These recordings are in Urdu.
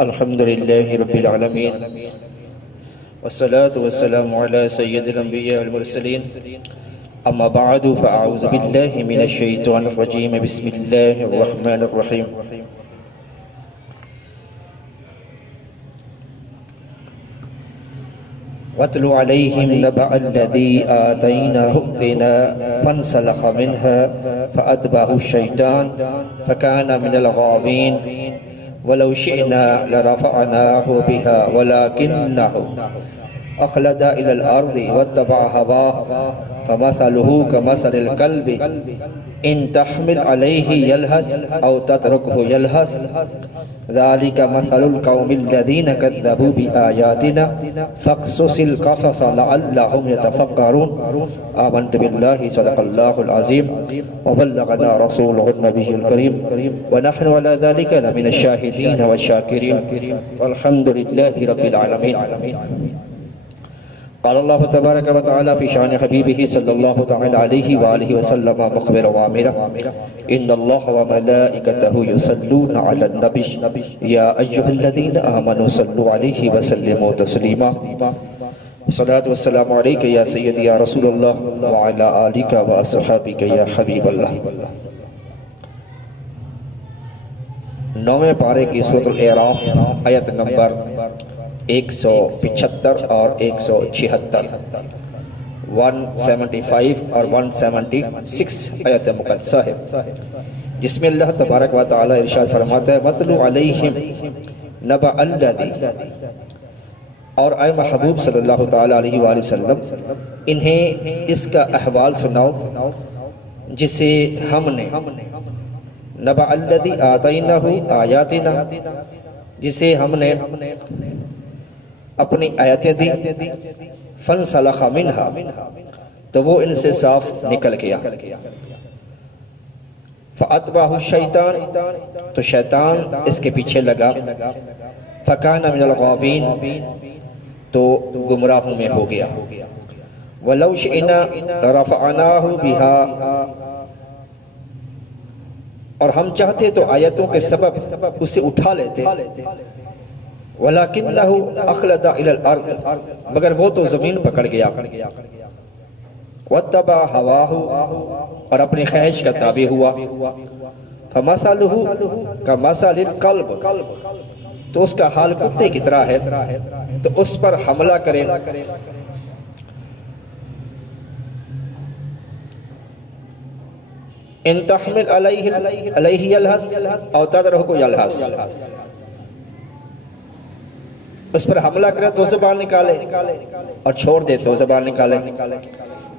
الحمد لله رب العالمين والصلاة والسلام على سيد الأنبياء والمرسلين أما بعد فأعوذ بالله من الشيطان الرجيم بسم الله الرحمن الرحيم واتل عليهم نبأ الذي آتيناه آياتنا فانسلخ منها فأتبعه الشيطان فكان من الغاوين ولو شئنا لرفعناه بها ولكنه أخلد إلى الأرض واتبع هواه فمثله كمثل الكلب إن تحمل عليه يلهث أو تتركه يلهث ذلك مثل القوم الذين كذبوا بآياتنا فاقصص القصص لعلهم يتفكرون آمنت بالله صدق الله العظيم وبلغنا رسوله النبي الكريم ونحن على ذلك لمن الشاهدين والشاكرين والحمد لله رب العالمين. قال الله تبارك وتعالى في شأن حبيبه صلى الله تعالى عليه وآله وسلم مخبرا وآمرا إن الله وملائكته يصلون على النبي يا أيها الذين آمنوا صلوا عليه وسلموا تسليما. الصلاة والسلام عليك يا سيدي يا رسول الله وعلى آلك وأصحابك يا حبيب الله. نویں پارے کی سورۃ الاعراف آیت نمبر 175 اور 176 175 اور 176 آیت مقدسہ ہے جس میں اللہ تبارک و تعالی ارشاد فرماتا ہے وَاتْلُ عَلَيْهِمْ نَبَأَ الَّذِي اور اے محبوب صلی اللہ تعالی علیہ وآلہ وسلم انہیں اس کا احوال سناؤ جسے ہم نے نَبَأَ الَّذِي آتَيْنَهُ آیاتنا جسے ہم نے اپنی آیتیں دی فَانْسَلَخَ مِنْهَا تو وہ ان سے صاف نکل گیا فَأَتْبَعَهُ الشَّيْطَانِ تو شیطان اس کے پیچھے لگا فَكَانَ مِنَ الْغَاوِينَ تو گمراہوں میں ہو گیا وَلَوْ شِئْنَا لَرَفَعْنَاهُ بِهَا اور ہم چاہتے تو آیتوں کے سبب اسے اٹھا لیتے وَلَكِنَّهُ أَخْلَدَ إِلَى الْأَرْضِ مگر وہ تو زمین پکڑ گیا وَاتَّبَعَ هَوَاهُ اور اپنی خواہش کا تابع ہوا فَمَثَلُهُ كَمَثَلِ الْكَلْبِ تو اس کا حال کتے کی طرح ہے تو اس پر حملہ کرے ان تحمل علیہ یلہس او تدرہ یلہس اس پر حملہ کرے تو زبان نکالے اور چھوڑ دے تو زبان نکالے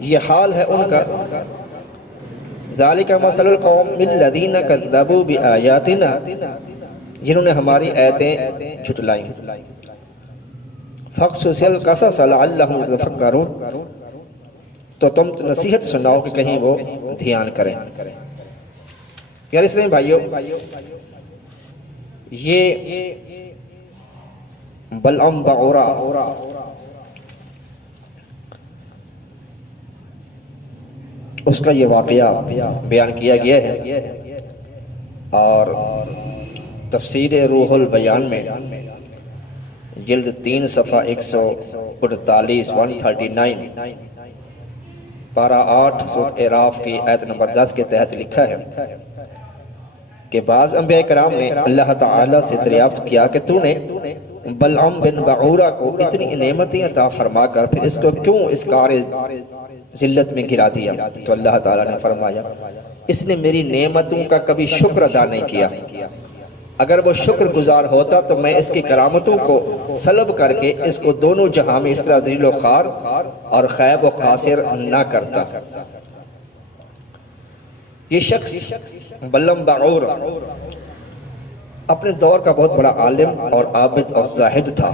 یہ حال ہے ان کا ذالک مثل القوم الذین کذبوا بآیاتنا جنہوں نے ہماری آیتیں جھٹلائیں فاقصص القصص لعلہم یتفکرون تو تم نصیحت سناؤ کہ کہیں وہ دھیان کریں. یار اس لئے بھائیو یہ بلعم بعورا اس کا یہ واقعہ بیان کیا گیا ہے اور تفسیر روح البیان میں جلد 3 صفحہ 148 139 پارہ 8 سورۃ اعراف کی آیت نمبر 10 کے تحت لکھا ہے کہ بعض انبیاء کرام نے اللہ تعالیٰ سے دریافت کیا کہ تو نے بلعم بن بعورہ کو اتنی نعمتیں عطا فرما کر پھر اس کو کیوں اس کار ذلت میں گرا دیا تو اللہ تعالیٰ نے فرمایا اس نے میری نعمتوں کا کبھی شکر ادا نہیں کیا اگر وہ شکر گزار ہوتا تو میں اس کی کرامتوں کو سلب کر کے اس کو دونوں جہاں میں اس طرح ذلیل و خوار اور خیب و خاسر نہ کرتا. یہ شخص بلعم بعور اپنے دور کا بہت بڑا عالم اور عابد اور زاہد تھا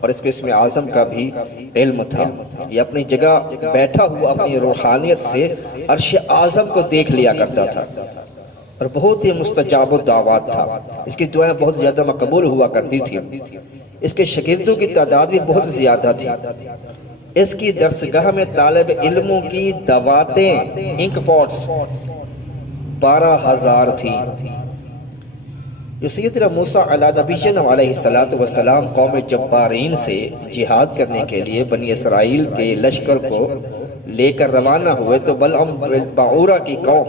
اور اس کو اسم اعظم کا بھی علم تھا. یہ اپنی جگہ بیٹھا ہوا اپنی روحانیت سے عرش اعظم کو دیکھ لیا کرتا تھا اور بہت ہی مستجاب الدعوات تھا. اس کی دعائیں بہت زیادہ مقبول ہوا کرتی تھی. اس کے شاگردوں کی تعداد بھی بہت زیادہ تھی. اس کی درسگاہ میں طالب علموں کی دواتیں انک پوٹس 12,000 تھی. جو سیدنا موسیٰ علیہ نبینا علیہ السلام قوم جبارین سے جہاد کرنے کے لیے بنی اسرائیل کے لشکر کو لے کر روانہ ہوئے تو بلعم بعورہ کی قوم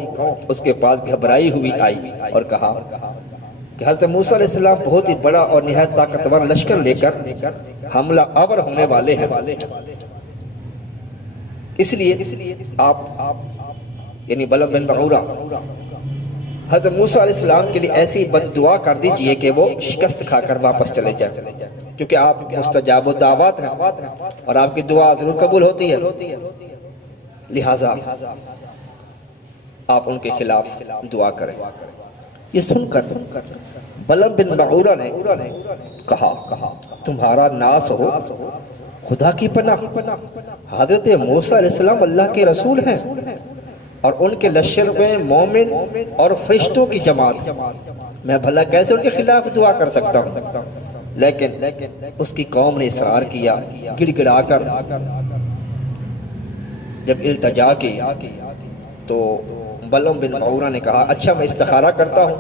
اس کے پاس گھبرائی ہوئی آئی اور کہا کہ حضرت موسیٰ علیہ السلام بہت ہی بڑا اور نہایت طاقتور لشکر لے کر حملہ آور ہونے والے ہیں، اس لیے آپ یعنی بلعم بن بعورہ حضرت موسیٰ علیہ السلام کے لیے ایسی بد دعا کر دیجئے کہ وہ شکست کھا کر واپس چلے جائیں، کیونکہ آپ مستجاب الدعوات ہیں اور آپ کی دعا ضرور قبول ہوتی ہے، لہٰذا آپ ان کے خلاف دعا کریں۔ یہ سن کر بلعم بن بعورہ نے کہا تمہارا ناس ہو، خدا کی پناہ، حضرت موسیٰ علیہ السلام اللہ کے رسول ہیں اور ان کے لشکر میں مومن اور فرشتوں کی جماعت، میں بھلا کیسے ان کے خلاف دعا کر سکتا ہوں؟ لیکن اس کی قوم نے اصرار کیا، گڑ گڑا کر جب التجا کی تو بلعم بن بعورہ نے کہا اچھا میں استخارہ کرتا ہوں،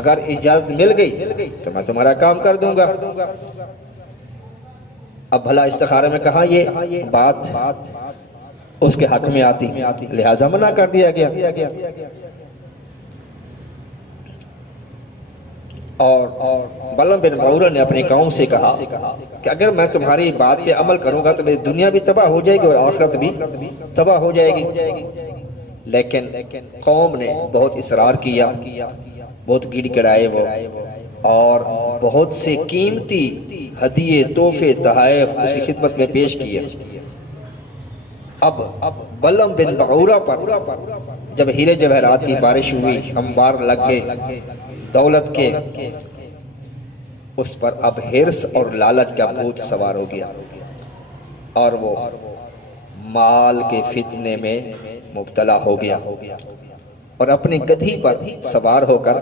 اگر اجازت مل گئی تو میں تمہارا کام کر دوں گا۔ اب بھلا استخارہ میں کہا یہ بات اس کے حق میں آتی، لہٰذا منع کر دیا گیا، اور بلعم بن بعورہ نے اپنی قوم سے کہا کہ اگر میں تمہاری بات پہ عمل کروں گا تو میری دنیا بھی تباہ ہو جائے گی اور آخرت بھی تباہ ہو جائے گی، لیکن قوم نے بہت اصرار کیا، بہت گڑ گڑائے وہ، اور بہت سے قیمتی ہدیے تحفے تحائف اس کی خدمت میں پیش کیے۔ اب بلعم بن بعورہ پر جب ہیرے جواہرات کی بارش ہوئی، انبار لگ گئے دولت کے، اس پر اب حرص اور لالچ کا بھوت سوار ہو گیا اور وہ مال کے فتنے میں مبتلا ہو گیا اور اپنی گدھی پر سوار ہو کر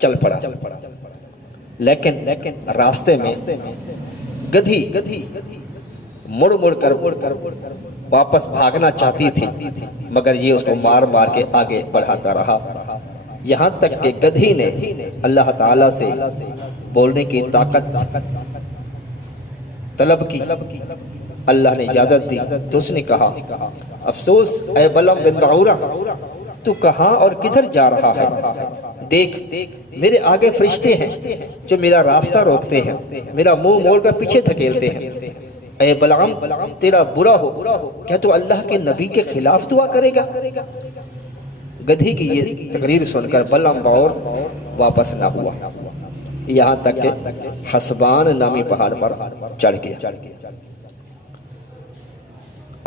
چل پڑا، لیکن راستے میں گدھی مڑ مڑ کر واپس بھاگنا چاہتی تھی، مگر یہ اس کو مار مار کے آگے بڑھاتا رہا، یہاں تک کہ گدھی نے اللہ تعالیٰ سے بولنے کی طاقت طلب کی، اللہ نے اجازت دی تو اس نے کہا افسوس اے بلعم بن بعورہ، تو کہاں اور کدھر جا رہا ہے؟ دیکھ میرے آگے فرشتے ہیں جو میرا راستہ روکتے ہیں، میرا منہ موڑ کر پیچھے دھکیلتے ہیں، اے بلعم تیرا برا ہو، کیا تو اللہ کے نبی کے خلاف دعا کرے گا؟ گدھی کی یہ تقریر سن کر بلعم بعور واپس نہ ہوا، یہاں تک کہ حسبان نامی پہاڑ پر چڑھ گیا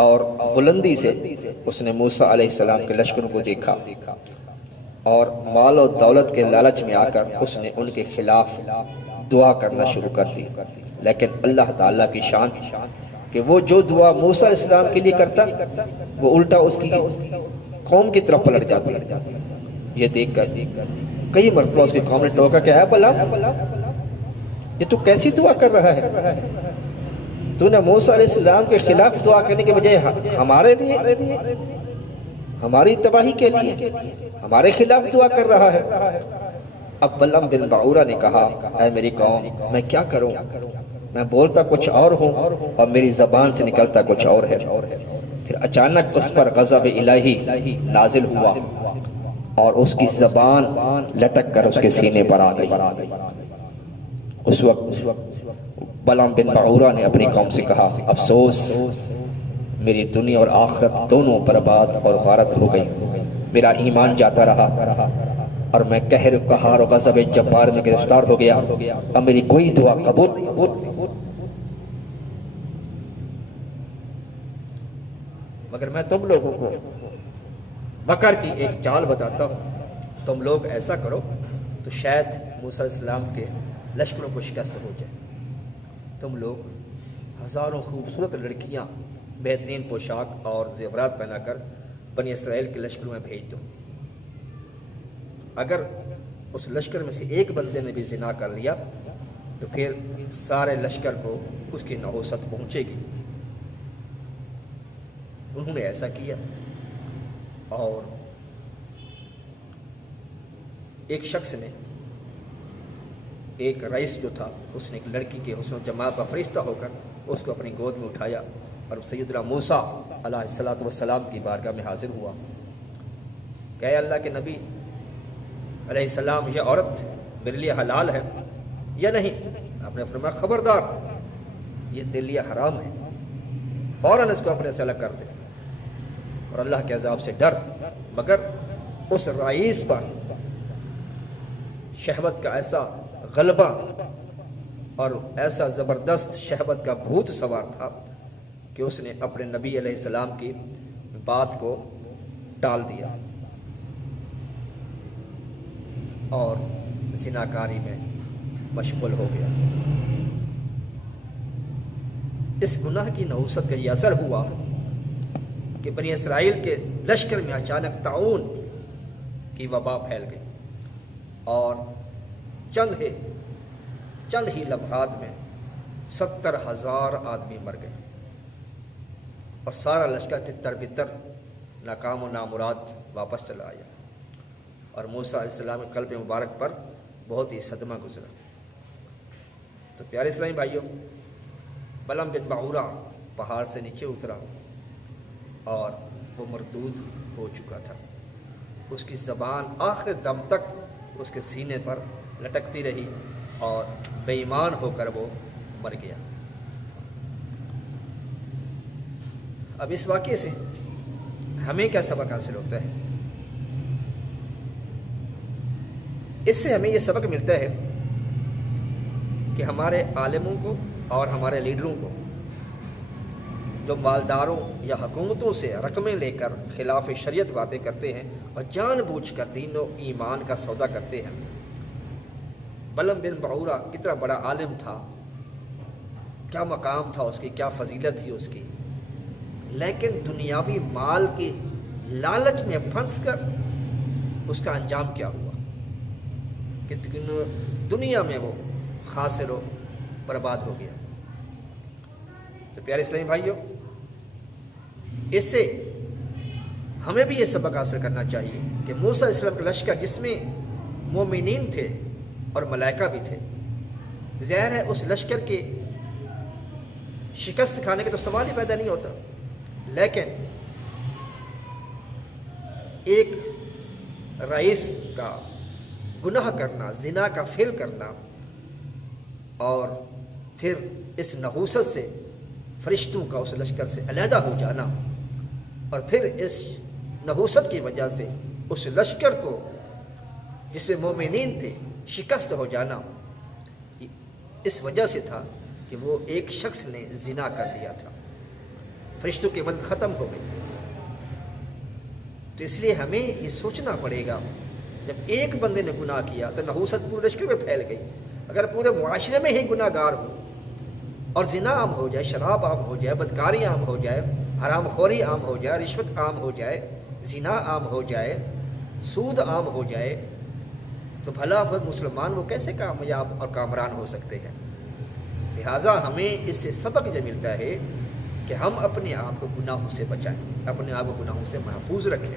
اور بلندی سے اس نے موسیٰ علیہ السلام کے لشکروں کو دیکھا اور مال و دولت کے لالچ میں آ کر اس نے ان کے خلاف دعا کرنا شروع کر دی، لیکن اللہ تعالیٰ کی شان کہ وہ جو دعا موسیٰ علیہ السلام کے لیے کرتا وہ الٹا اس کی قوم کی طرف پلٹ جاتی۔ یہ دیکھ کر کئی مرتبہ اس کی قوم نے ٹوکا کہ اے بلعم یہ تو کیسی دعا کر رہا ہے؟ تو نے موسیٰ علیہ السلام کے خلاف دعا کرنے کے بجائے ہمارے لیے، ہماری تباہی کے لیے ہمارے خلاف دعا کر رہا ہے۔ اب بلعم بن بعورہ نے کہا اے میری قوم میں کیا کروں، میں بولتا کچھ اور ہوں اور میری زبان سے نکلتا کچھ اور ہے۔ پھر اچانک اس پر غضب الہی نازل ہوا اور اس کی زبان لٹک کر اس کے سینے پر آ گئی۔ اس وقت بلعم بن بعورہ نے اپنی قوم سے کہا افسوس میری دنیا اور آخرت دونوں برباد اور غارت ہو گئی، میرا ایمان جاتا رہا اور میں قہر قہار و غضب جبار میں گرفتار ہو گیا اور میری کوئی دعا قبول نہیں ہوتی۔ مگر میں تم لوگوں کو مکر کی ایک چال بتاتا ہوں، تم لوگ ایسا کرو تو شاید موسیٰ علیہ السلام کے لشکروں کو شکست ہو جائے۔ تم لوگ ہزاروں خوبصورت لڑکیاں بہترین پوشاک اور زیورات پہنا کر بنی اسرائیل کے لشکروں میں بھیج دو، اگر اس لشکر میں سے ایک بندے نے بھی زنا کر لیا تو پھر سارے لشکر کو اس کی نحوست پہنچے گی۔ انہوں نے ایسا کیا اور ایک شخص نے، ایک رئیس جو تھا، اس نے ایک لڑکی کے حسن و جمال کا فرشتہ ہو کر اس کو اپنی گود میں اٹھایا اور سیدنا موسیٰ علیہ الصلوۃ والسلام کی بارگاہ میں حاضر ہوا کہ اے اللہ کے نبی علیہ السلام، یہ عورت میرے لیے حلال ہے یا نہیں؟ آپ نے فرمایا خبردار، یہ تیرے لیے حرام ہے، فوراً اس کو اپنے سے الگ کر دے اور اللہ کے عذاب سے ڈر۔ مگر اس رئیس پر شہوت کا ایسا غلبہ اور ایسا زبردست شہوت کا بھوت سوار تھا کہ اس نے اپنے نبی علیہ السلام کی بات کو ٹال دیا اور زناکاری میں مشغول ہو گیا۔ اس گناہ کی نحوست کا یہ اثر ہوا کہ بنی اسرائیل کے لشکر میں اچانک طاعون کی وبا پھیل گئی اور چند ہی لمحات میں 70,000 آدمی مر گئے اور سارا لشکر تتر بتر ناکام و نامراد واپس چلا آیا اور موسیٰ علیہ السلام کے قلب مبارک پر بہت ہی صدمہ گزرا۔ تو پیارے اسلامی بھائیوں، بلعم بن بعورہ پہاڑ سے نیچے اترا اور وہ مردود ہو چکا تھا، اس کی زبان آخر دم تک اس کے سینے پر لٹکتی رہی اور بے ایمان ہو کر وہ مر گیا۔ اب اس واقعے سے ہمیں کیا سبق حاصل ہوتا ہے؟ اس سے ہمیں یہ سبق ملتا ہے کہ ہمارے عالموں کو اور ہمارے لیڈروں کو جو مالداروں یا حکومتوں سے رقمیں لے کر خلاف شریعت باتیں کرتے ہیں اور جان بوجھ کر دین و ایمان کا سودا کرتے ہیں۔ بلعم بن بعورہ کتنا بڑا عالم تھا، کیا مقام تھا اس کی، کیا فضیلت تھی اس کی، لیکن دنیاوی مال کی لالچ میں پھنس کر اس کا انجام کیا ہوا کہ دنیا میں وہ خاسر و برباد ہو گیا۔ تو پیارے اسلامی بھائیوں، اس سے ہمیں بھی یہ سبق حاصل کرنا چاہیے کہ موسیٰ علیہ السلام کا لشکر جس میں مومنین تھے اور ملائکہ بھی تھے، ظاہر ہے اس لشکر کے شکست کھانے کے تو سوال ہی پیدا نہیں ہوتا، لیکن ایک رئیس کا گناہ کرنا، زنا کا فعل کرنا اور پھر اس نحوست سے فرشتوں کا اس لشکر سے علیحدہ ہو جانا اور پھر اس نحوست کی وجہ سے اس لشکر کو جس میں مومنین تھے شکست ہو جانا، اس وجہ سے تھا کہ وہ ایک شخص نے زنا کر لیا تھا، فرشتوں کی مدد ختم ہو گئی۔ تو اس لیے ہمیں یہ سوچنا پڑے گا، جب ایک بندے نے گناہ کیا تو نحوست پورے لشکر میں پھیل گئی۔ اگر پورے معاشرے میں ہی گناہ گار ہو اور زنا عام ہو جائے، شراب عام ہو جائے، بدکاری عام ہو جائے، حرام خوری عام ہو جائے، رشوت عام ہو جائے، زنا عام ہو جائے، سود عام ہو جائے، تو بھلا پھر مسلمان وہ کیسے کامیاب اور کامران ہو سکتے ہیں؟ لہٰذا ہمیں اس سے سبق یہ ملتا ہے کہ ہم اپنے آپ کو گناہوں سے بچائیں، اپنے آپ کو گناہوں سے محفوظ رکھیں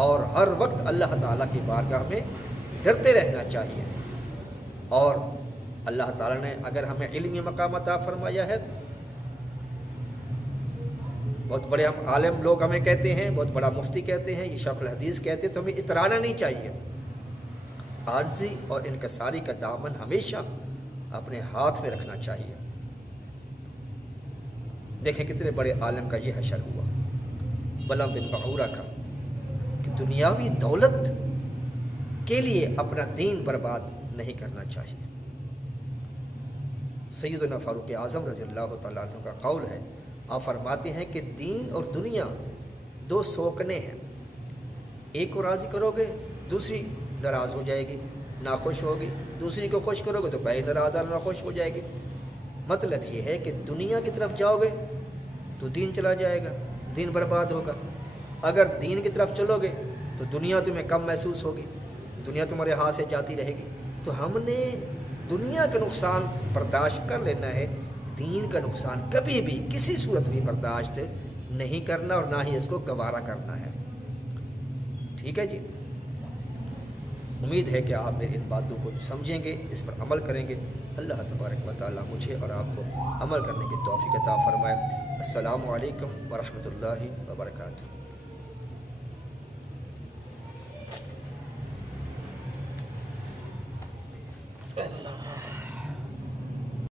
اور ہر وقت اللہ تعالیٰ کی بارگاہ میں ڈرتے رہنا چاہیے۔ اور اللہ تعالیٰ نے اگر ہمیں علمی مقام عطا فرمایا ہے، بہت بڑے ہم عالم لوگ ہمیں کہتے ہیں، بہت بڑا مفتی کہتے ہیں، یہ شیخ الحدیث کہتے ہیں، تو ہمیں اترانا نہیں چاہیے۔ عاجزی اور انکساری کا دامن ہمیشہ اپنے ہاتھ میں رکھنا چاہیے۔ دیکھیں کتنے بڑے عالم کا یہ حشر ہوا، بلعم بن بعورہ کا، کہ دنیاوی دولت کے لیے اپنا دین برباد نہیں کرنا چاہیے۔ سیدنا فاروق اعظم رضی اللہ تعالیٰ عنہ کا قول ہے، آپ فرماتے ہیں کہ دین اور دنیا دو سوکنے ہیں، ایک کو راضی کرو گے دوسری ناراض ہو جائے گی، ناخوش ہوگی، دوسری کو خوش کرو گے تو پہلے ناراض اور ناخوش ہو جائے گی۔ مطلب یہ ہے کہ دنیا کی طرف جاؤ گے تو دین چلا جائے گا، دین برباد ہوگا، اگر دین کی طرف چلو گے تو دنیا تمہیں کم محسوس ہوگی، دنیا تمہارے ہاتھ سے جاتی رہے گی۔ تو ہم نے دنیا کا نقصان برداشت کر لینا ہے، دین کا نقصان کبھی بھی کسی صورت بھی برداشت نہیں کرنا اور نہ ہی اس کو گوارا کرنا ہے۔ ٹھیک ہے جی۔ امید ہے کہ آپ میری ان باتوں کو سمجھیں گے، اس پر عمل کریں گے۔ اللہ تبارک و تعالیٰ مجھے اور آپ کو عمل کرنے کی توفیق عطا فرمائے۔ السلام علیکم ورحمۃ اللہ وبرکاتہ۔